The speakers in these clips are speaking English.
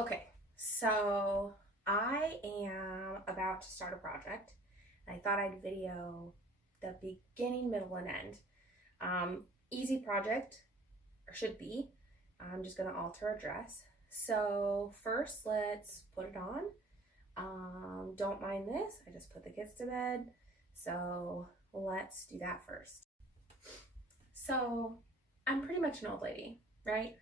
Okay, so I am about to start a project, and I thought I'd video the beginning, middle, and end. Easy project, or should be. I'm just gonna alter a dress. So first, let's put it on. Don't mind this. I just put the kids to bed. So let's do that first. So I'm pretty much an old lady, right?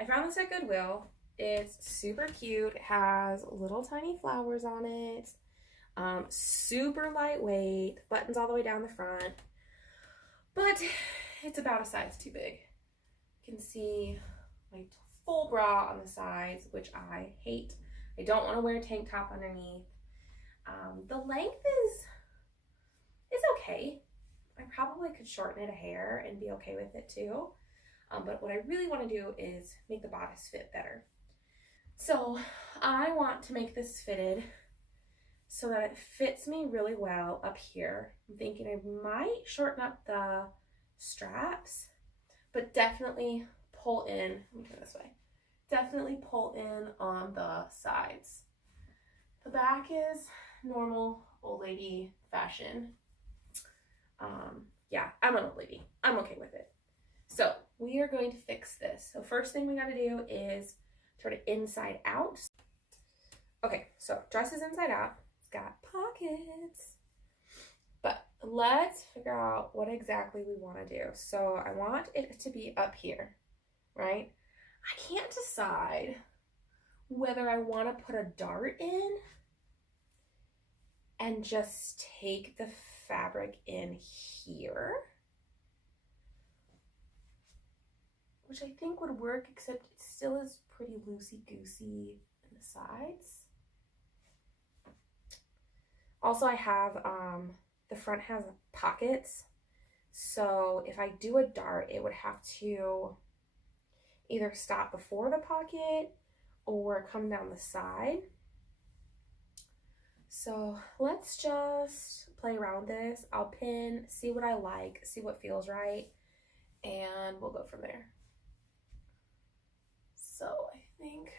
I found this at Goodwill. It's super cute. It has little tiny flowers on it. Super lightweight. Buttons all the way down the front. But it's about a size too big. You can see my full bra on the sides, which I hate. I don't want to wear a tank top underneath. The length is okay. I probably could shorten it a hair and be okay with it too. But what I really want to do is make the bodice fit better. So I want to make this fitted so that it fits me really well up here. I'm thinking I might shorten up the straps, but definitely pull in, let me turn this way, definitely pull in on the sides. The back is normal old lady fashion. Yeah, I'm an old lady. I'm okay with it. So we are going to fix this. So first thing we got to do is turn it inside out. Okay, so dress is inside out. It's got pockets. But let's figure out what exactly we want to do. So I want it to be up here, right? I can't decide whether I want to put a dart in and just take the fabric in here, which I think would work, except it still is pretty loosey-goosey in the sides. Also, I have, the front has pockets, so if I do a dart, it would have to either stop before the pocket or come down the side. So let's just play around with this. I'll pin, see what I like, see what feels right, and we'll go from there. So I think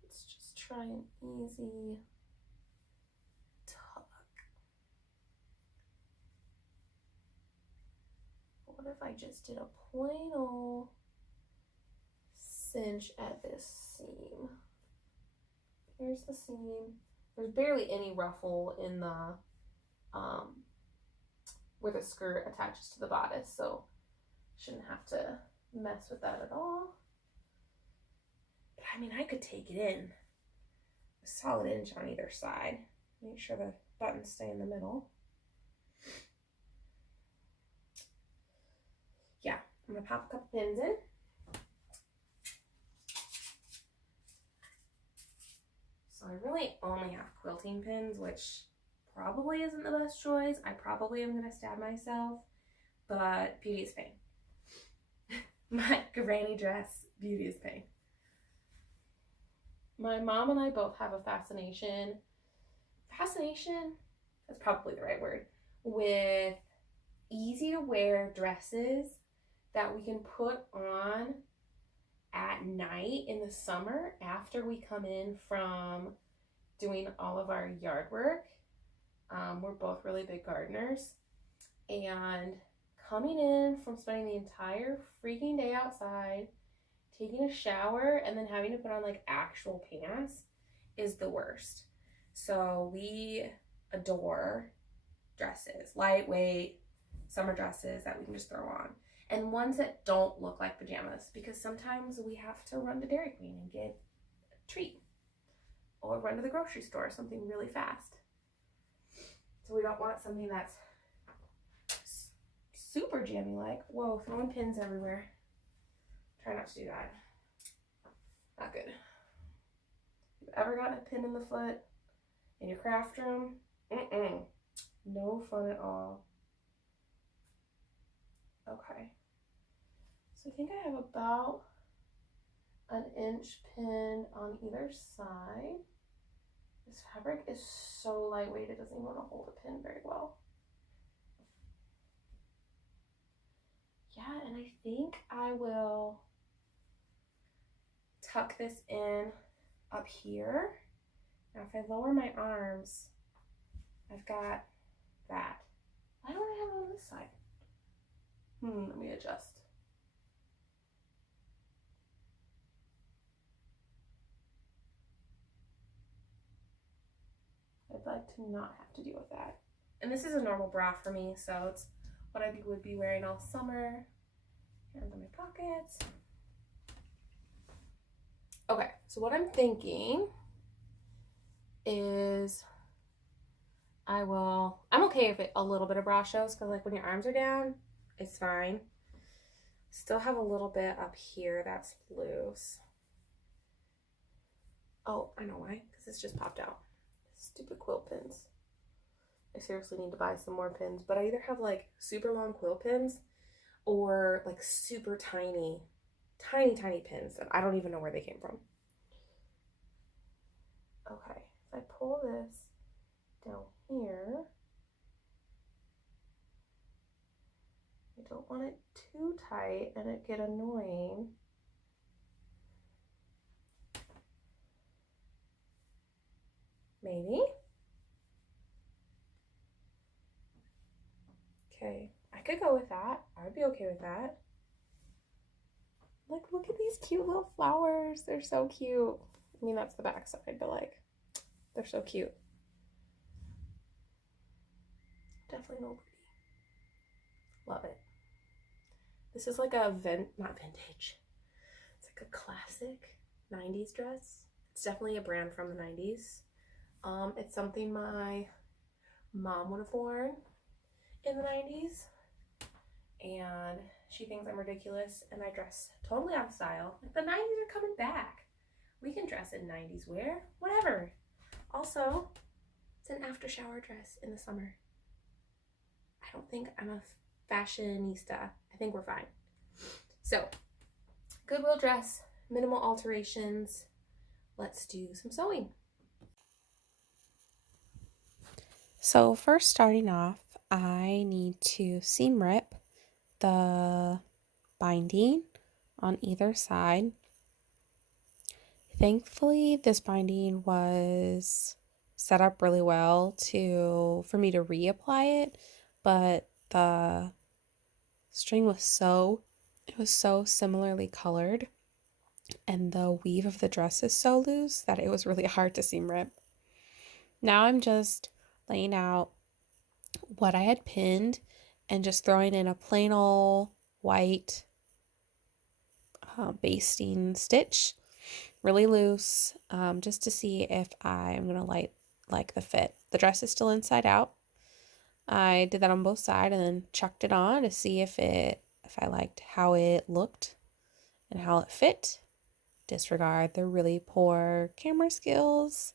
let's just try an easy tuck. What if I just did a plain old cinch at this seam? Here's the seam. There's barely any ruffle in the where the skirt attaches to the bodice, so shouldn't have to mess with that at all. But I mean, I could take it in a solid inch on either side. Make sure the buttons stay in the middle. Yeah, I'm gonna pop a couple pins in. So I really only have quilting pins, which probably isn't the best choice. I probably am gonna stab myself, but beauty is pain. My granny dress, beauty is pain. My mom and I both have a fascination, that's probably the right word, with easy to wear dresses that we can put on at night in the summer after we come in from doing all of our yard work. We're both really big gardeners, and coming in from spending the entire freaking day outside, taking a shower, and then having to put on like actual pants is the worst. So we adore dresses, lightweight summer dresses that we can just throw on, and ones that don't look like pajamas, because sometimes we have to run to Dairy Queen and get a treat, or run to the grocery store, something really fast. So we don't want something that's super jammy like. Whoa, throwing pins everywhere. Try not to do that. Not good. If you've ever gotten a pin in the foot in your craft room, no fun at all. Okay. So I think I have about an inch pinned on either side. This fabric is so lightweight, it doesn't even want to hold a pin very well. Yeah, and I think I will tuck this in up here. Now if I lower my arms, I've got that. Why don't I have it on this side? Let me adjust. I'd like to not have to deal with that. And this is a normal bra for me, so it's what I would be wearing all summer. Hands in my pockets. Okay, so what I'm thinking is I'm okay if a little bit of bra shows, because like when your arms are down, it's fine. Still have a little bit up here that's loose. Oh, I know why, because it's just popped out. Stupid quilt pins. I seriously need to buy some more pins, but I either have like super long quilt pins or like super tiny pins that I don't even know where they came from. Okay, if I pull this down here, I don't want it too tight and it get annoying. Maybe. Okay, I could go with that. I would be okay with that. Like, look at these cute little flowers. They're so cute. I mean, that's the back side, but like, they're so cute. Definitely no pretty. Love it. This is like a not vintage. It's like a classic 90s dress. It's definitely a brand from the 90s. It's something my mom would have worn in the 90s. And she thinks I'm ridiculous and I dress totally out of style. Like, the 90s are coming back. We can dress in 90s wear, whatever. Also, it's an after shower dress in the summer. I don't think I'm a fashionista. I think we're fine. So, Goodwill dress, minimal alterations. Let's do some sewing. So first, starting off, I need to seam rip the binding on either side. Thankfully, this binding was set up really well for me to reapply it, but the string was so similarly colored and the weave of the dress is so loose that it was really hard to seam rip. Now I'm just laying out what I had pinned and just throwing in a plain old white basting stitch, really loose, just to see if I'm gonna like the fit. The dress is still inside out. I did that on both sides and then chucked it on to see if I liked how it looked and how it fit. Disregard the really poor camera skills.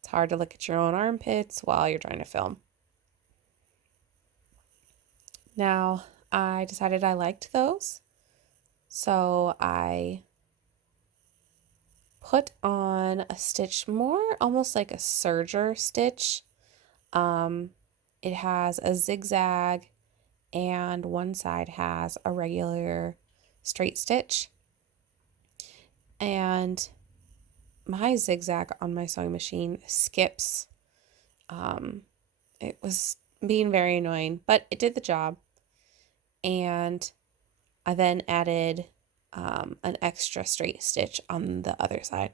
It's hard to look at your own armpits while you're trying to film. Now, I decided I liked those, so I put on a stitch, more almost like a serger stitch. It has a zigzag and one side has a regular straight stitch. And my zigzag on my sewing machine skips. It was being very annoying, but it did the job. And I then added an extra straight stitch on the other side.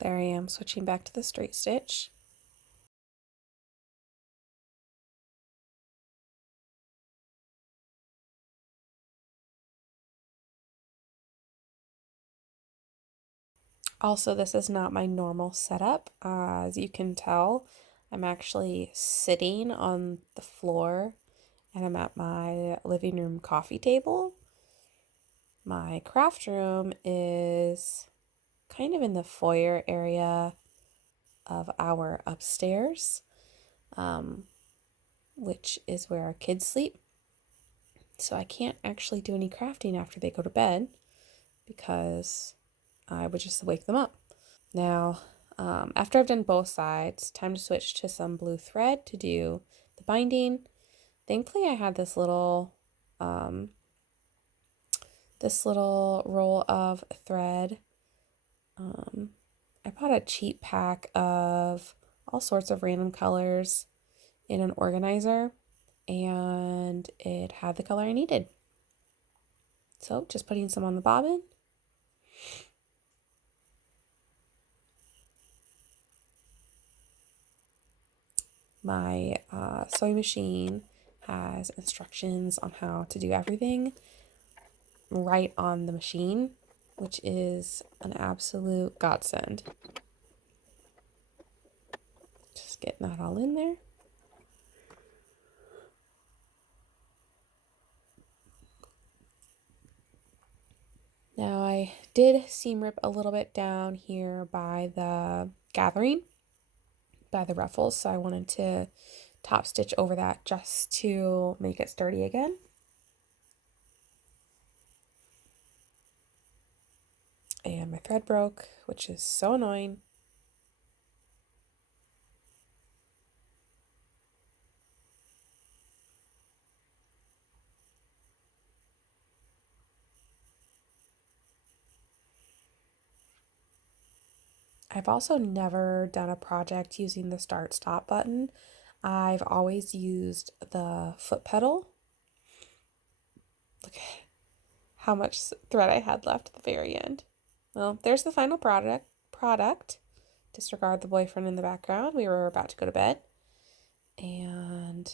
There I am, switching back to the straight stitch. Also, this is not my normal setup. As you can tell, I'm actually sitting on the floor and I'm at my living room coffee table. My craft room is kind of in the foyer area of our upstairs, um, which is where our kids sleep. So I can't actually do any crafting after they go to bed because I would just wake them up. Now, after I've done both sides, time to switch to some blue thread to do the binding. Thankfully, I had um, this little roll of thread. I bought a cheap pack of all sorts of random colors in an organizer, and it had the color I needed. So just putting some on the bobbin. My sewing machine has instructions on how to do everything right on the machine, which is an absolute godsend. Just getting that all in there. Now I did seam rip a little bit down here by the gathering, by the ruffles, so I wanted to top stitch over that just to make it sturdy again. And my thread broke, which is so annoying. I've also never done a project using the start stop button. I've always used the foot pedal. Look at how much thread I had left at the very end. Well, there's the final product. Disregard the boyfriend in the background. We were about to go to bed and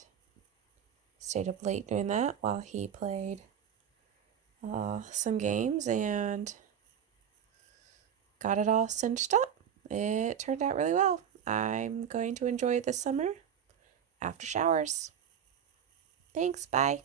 stayed up late doing that while he played some games and got it all cinched up. It turned out really well. I'm going to enjoy it this summer after showers. Thanks, bye.